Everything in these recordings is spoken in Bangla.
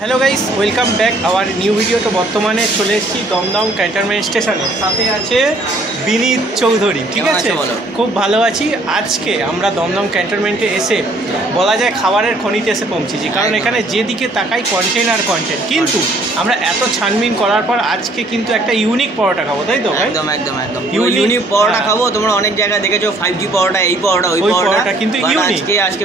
Hello guys, welcome back our new video. তো বর্তমানে চলে এসেছি দমদম ক্যান্টনমেন্ট স্টেশনে, সাথে আছে বিনীত চৌধুরী। ঠিক আছে, খুব ভালো আছি। আজকে আমরা দমদম ক্যান্টনমেন্টে এসে বলা যায় খাবারের খনিতে এসে পৌঁছেছি, কারণ এখানে যেদিকে তাকাই কন্টেন্ট আর কন্টেন্ট। কিন্তু আমরা এত ছানবিন করার পর আজকে কিন্তু একটা ইউনিক পরোটা খাবো, তাই তো? একদম একদম একদম ইউনিক পরোটা খাবো। তোমরা অনেক জায়গায় দেখেছো 5G পরোটা, এই পরোটা, ওই পরোটা, কিন্তু ইউনিক। আজকে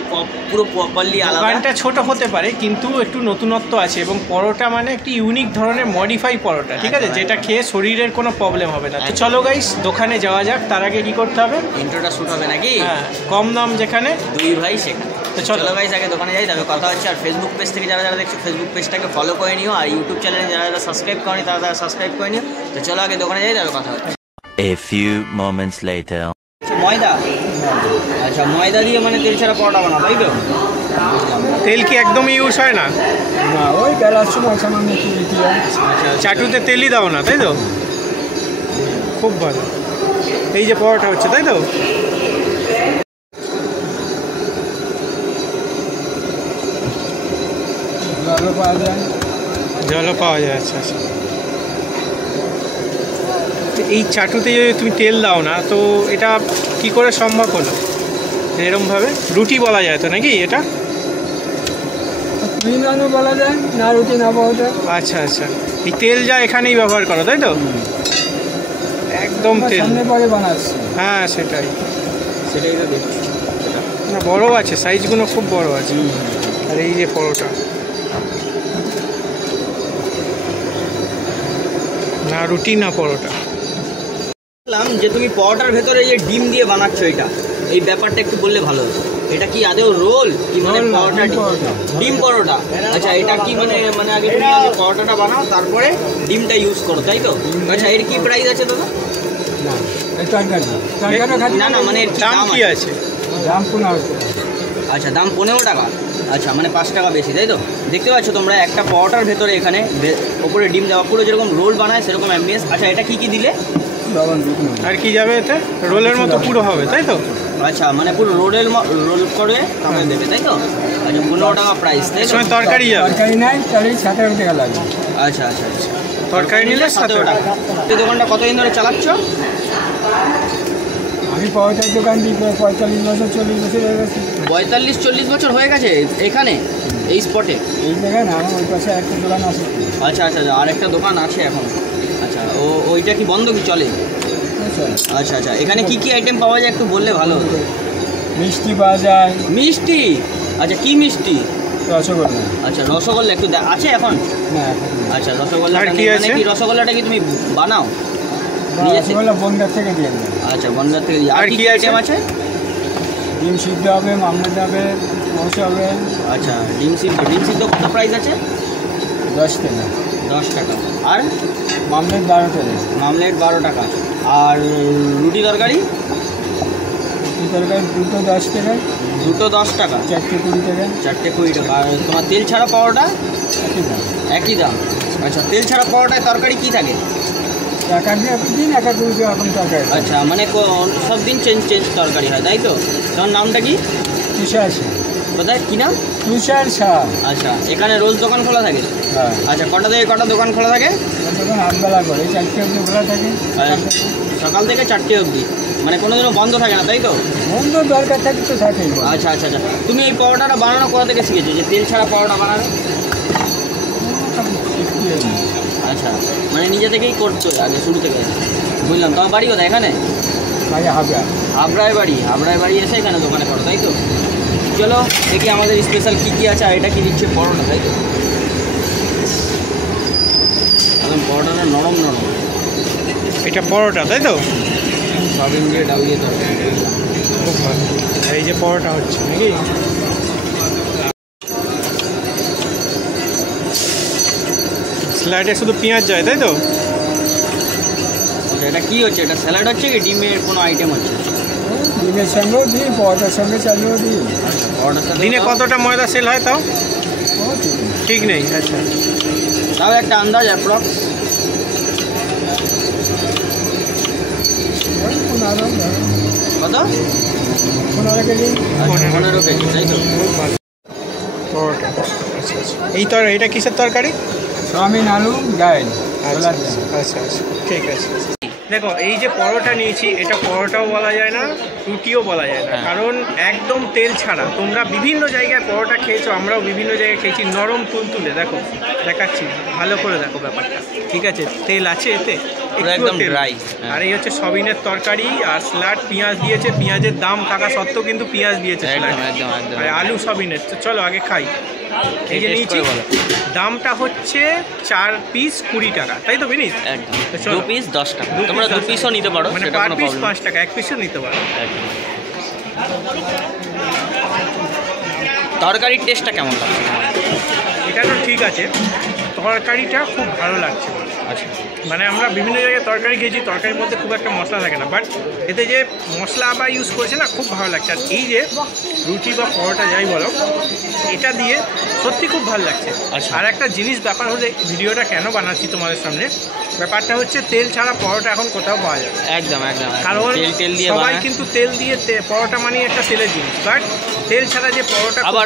পুরো প্রপারলি আলাদা। দোকানটা ছোট হতে পারে কিন্তু একটু নতুনত্ব আছে, এবং পরোটা মানে একটি ইউনিক ধরনের মডিফাই পরোটা। ঠিক আছে, যেটা খেয়ে শরীরের কোনো প্রবলেম হবে না। তো চলো গাইস, দোকানে যাওয়া যাক। তার আগে কি করতে হবে? ইন্ট্রোটা শুট হবে নাকি? হ্যাঁ, কম দাম যেখানে দুই ভাই সেখানে। তো চলো গাইস, আগে দোকানে যাই, তবে কথা হচ্ছে। আর ফেসবুক পেজ থেকে যারা যারা দেখছো, ফেসবুক পেজটাকে ফলো করে নিও। আর ইউটিউব চ্যানেলে যারা যারা সাবস্ক্রাইব করেনি তারা তারা সাবস্ক্রাইব করে নিও। তো চলো আগে দোকানে যাই, তবে কথা হচ্ছে। A few moments later. ময়দা, আচ্ছা ময়দা দিয়ে মানে তেল ছাড়া পরোটা বানাও, তাই তো? তেল কি একদমই ইউজ হয় না? না, ওই বেলার সময় সামান্য চাটুতে তেলই দাও না, তাই তো? খুব ভালো। এই যে পরোটা হচ্ছে, তাই তো? জলও পাওয়া যায়। জলও পাওয়া যায়। আচ্ছা আচ্ছা। এই চাটুতে যদি তুমি তেল দাও না, তো এটা কি করে সম্ভব হলো এরমভাবে? রুটি বলা যায় তো নাকি এটা? মিনানো বলা যায়, না রুটি না পাওয়া যায়। আচ্ছা আচ্ছা, এই তেল যা এখানেই ব্যবহার করো, তাই তো? একদম তেল সামনে পরে বানাচ্ছি। হ্যাঁ, সেটাই সেটাই তো দেখছি। না, বড় আছে, সাইজগুলো খুব বড় আছে। আর এই যে পরোটা, না রুটি না পরোটা। যে তুমি পরোটার ভেতরে যে ডিম দিয়ে বানাচ্ছ, এটা এই ব্যাপারটা একটু বললে ভালো হতো। এটা কি আদেও রোল কি মানে পরোটা? ডিম পরোটা। আচ্ছা, এটা কি মানে মানে আগে তুমি আগে পরোটাটা বানাও, তারপরে ডিমটা ইউজ করো, তাই তো? আচ্ছা, এর কি প্রাইস আছে দাদা? না, এই তরকারিও খাচ্ছি। না না, মানে এর দাম কি আছে? দাম 15 টাকা। আচ্ছা, দাম 15 টাকা। আচ্ছা, মানে 5 টাকা বেশি, তাই তো? দেখতে পাচ্ছ তোমরা একটা পরোটার ভেতরে এখানে ওপরে ডিম দেওয়া, পুরো যেরকম রোল বানায় সেরকম অ্যাম্বিয়েন্স। আচ্ছা, এটা কি কি দিলে? আর কি যাবে এতে? রোলের মতো পুরো হবে, তাই তো? আচ্ছা, মানে পুরো রোল করে তারপরে দেবে, তাই তো? আচ্ছা, 15 টাকা প্রাইস, তাই তো? তরকারি যাবে? তরকারি নাই, তাহলে 17 টাকা লাগবে। আচ্ছা আচ্ছা আচ্ছা, তরকারি নিলে 17 টাকা। এই দোকানটা কতদিন ধরে চালাচ্ছ? আমি পরোটার দোকান দিই 45 বছর 40 বছর হয়ে গেছে। 45-40 বছর হয়ে গেছে এখানে এই স্পটে? এই জায়গায় না, আমার ওই পাশে একটা দোকান আছে। আচ্ছা আচ্ছা, আর একটা দোকান আছে এখন। আচ্ছা, ওইটা কি বন্ধ কি চলে? আচ্ছা আচ্ছা, এখানে কি কি আইটেম পাওয়া যায় একটু বললে ভালো হতো। মিষ্টি পাওয়া যায়। মিষ্টি? আচ্ছা, কি মিষ্টি? রসগোল্লা। আচ্ছা, রসগোল্লা একটু আছে এখন? না, আচ্ছা, রসগোল্লাটা কি মানে আছে? কি রসগোল্লাটা কি তুমি বানাও? রসগোল্লা বনগাঁ থেকে দিয়ে দেয়। আচ্ছা, বনগাঁ থেকে। আর কি আইটেম আছে? ডিম সিদ্ধ হবে, মামলেট হবে, মোষ হবে। আচ্ছা, ডিম সিদ্ধ কত প্রাইস আছে? 10 টাকা। 10 টাকা। আর মামলেট 12 টাকা। মামলেট 12 টাকা। আর রুটি তরকারি? রুটি তরকারি দুটো 10 টাকা। দুটো 10 টাকা। 4টে 20 টাকা। 4টে 20 টাকা। আর তোমার তেল ছাড়া পরোটা? একই দাম। একই দাম। আচ্ছা, তেল ছাড়া পরোটায় তরকারি কি থাকে? এক এক দিন এক এক রকম তরকারি। আচ্ছা, মানে সব দিন চেঞ্জ তরকারি হয়, তাই তো? তোমার নামটা কি? তুষার শাহ। কোথায়, কি নাম? তুষার শাহ। আচ্ছা, এখানে রোজ দোকান খোলা থাকে? হ্যাঁ। আচ্ছা, কটা থেকে কটা দোকান খোলা থাকে? দোকান 8 বেলা করে, 4টে অবধি খোলা থাকে। সকাল থেকে 4টে অবধি, মানে কোনোদিনও বন্ধ থাকে না, তাই তো? বন্ধ দরকার থাকে তো থাকেই। আচ্ছা আচ্ছা আচ্ছা, তুমি এই পরোটাটা বানানো কোথা থেকে শিখেছো, যে তেল ছাড়া পরোটা বানানো? আচ্ছা, মানে নিজে থেকেই করছো আগে শুরু থেকে? বুঝলাম। তোমার বাড়ি কোথায়? এখানে হাবড়ায় বাড়ি এসে এখানে দোকানে করো, তাই তো? চলো দেখি আমাদের স্পেশাল কী কী আছে। আর এটা কি দিচ্ছে? পরোটা, তাই তো? এখন পরোটাটা নরম নরম। এটা পরোটা, তাই তো? সয়াবিন দিয়ে ডাল দিয়ে তরকারি। খুব ভালো। এই যে পরোটা হচ্ছে নাকি? স্লাইডে শুধু পেঁয়াজ যায়, তাই তো? এটা কি হচ্ছে? এটা স্যালাড হচ্ছে কি ডিমের কোনো আইটেম হচ্ছে? ডিমের সঙ্গেও দিই, পরোটার সঙ্গে চালিয়েও দিই। দিনে কতটা ময়দা সেল হয় তাও ঠিক নেই? আচ্ছা, তাও একটা আন্দাজ অ্যাপ্রক্স? 15 কত? 15 কেজি। 15 কেজি, তাই তো? পরোটা। আচ্ছা আচ্ছা এটা কিসের তরকারি? চাউমিন, আলু, ডাল। আচ্ছা আচ্ছা আচ্ছা ঠিক আছে। দেখো এই যে পরোটা নিয়েছি, এটা পরোটাও বলা যায় না, রুটিও বলা যায় না, কারণ একদম তেল ছাড়া। তোমরা বিভিন্ন জায়গায় পরোটা খেয়েছো, আমরাও বিভিন্ন জায়গায় খেয়েছি, নরম তুলতুলে। দেখো দেখাচ্ছি, ভালো করে দেখো ব্যাপারটা, ঠিক আছে? তেল আছে এতে, একদম ড্রাই। আর এই হচ্ছে সবিনের তরকারি আর স্যালাড, পেঁয়াজ দিয়েছে, পেঁয়াজের দাম থাকা সত্ত্বেও কিন্তু পেঁয়াজ দিয়েছে আর আলু সবিনের। তো চলো আগে খাই। এই যে নিয়েছি, দামটা হচ্ছে 4 পিস 20 টাকা, তাই তো বিনীত? একদম 2 পিস 10 টাকা। তোমরা 2 পিসও নিতে পারো, মানে পার পিস 5 টাকা, 1 পিসও নিতে পারো। তরকারির টেস্টটা কেমন লাগছে? এটা তো ঠিক আছে, তরকারিটা খুব ভালো লাগছে। আচ্ছা, মানে আমরা বিভিন্ন জায়গায় তরকারি খেয়েছি, তরকারির মধ্যে খুব একটা মশলা থাকে না, বাট এতে যে মশলা আবার ইউজ করেছে না, খুব ভালো লাগছে। আর এই যে রুটি বা পরোটা যাই বলো, এটা দিয়ে সত্যি খুব ভালো লাগছে। আচ্ছা। আর একটা জিনিস ব্যাপার হচ্ছে, ভিডিওটা কেন বানাচ্ছি তোমাদের সামনে, ব্যাপারটা হচ্ছে তেল ছাড়া পরোটা এখন কোথাও পাওয়া যায়। একদম একদম। কারণ তেল দিয়ে সবাই কিন্তু তেল দিয়ে পরোটা মানে একটা তেলের জিনিস, বাট তেল ছাড়া যে পরোটা, আবার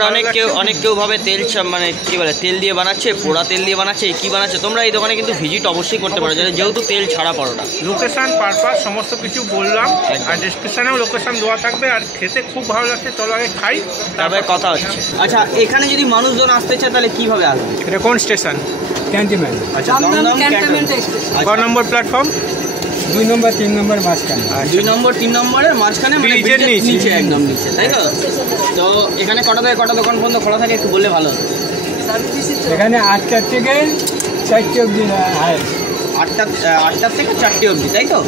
অনেক কেউ ভাবে তেল মানে কি বলে তেল দিয়ে বানাচ্ছে, পোড়া তেল দিয়ে বানাচ্ছে, কি বানাচ্ছে। তোমরা এই দোকানে কিন্তু ভিজিট অবশ্যই করতে পারো, যেহেতু তেল ছাড়া পরোটা। লোকেশন পারপাস সমস্ত কিছু বললাম, আর ডেসক্রিপশনেও লোকেশন দেওয়া থাকবে। আর খেতে খুব ভালো লাগছে, চলো আগে খাই, তারপরে কথা হচ্ছে। আচ্ছা, এখানে যদি মানুষজন আসতে চায় তাহলে কিভাবে আসবে? এটা কোন স্টেশন? ক্যান্টনমেন্ট। আচ্ছা, দমদম ক্যান্টনমেন্ট। ক নম্বর প্ল্যাটফর্ম? 2 নম্বর 3 নম্বর মাঝখানে। 2 নম্বর 3 নম্বরের মাঝখানে, মানে ব্রিজের নিচে, একদম নিচে, তাই তো? তো এখানে কটা থেকে কটা দোকান পর্যন্ত খোলা থাকে একটু বললে ভালো হতো। এখানে 8টা থেকে 4টে অবধি হয়। 8টা থেকে 4টে অবধি, তাই তো?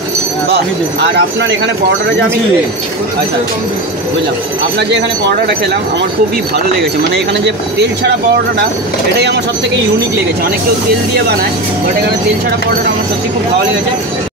বাহ। আর আপনার এখানে পরোটাটা যে আমি আচ্ছা বুঝলাম, আপনার যে এখানে পরোটাটা খেলাম আমার খুবই ভালো লেগেছে। মানে এখানে যে তেল ছাড়া পরোটাটা, এটাই আমার সব থেকে ইউনিক লেগেছে। অনেক কেউ তেল দিয়ে বানায়, বাট এখানে তেল ছাড়া পরোটাটা আমার সত্যি খুব ভালো লেগেছে।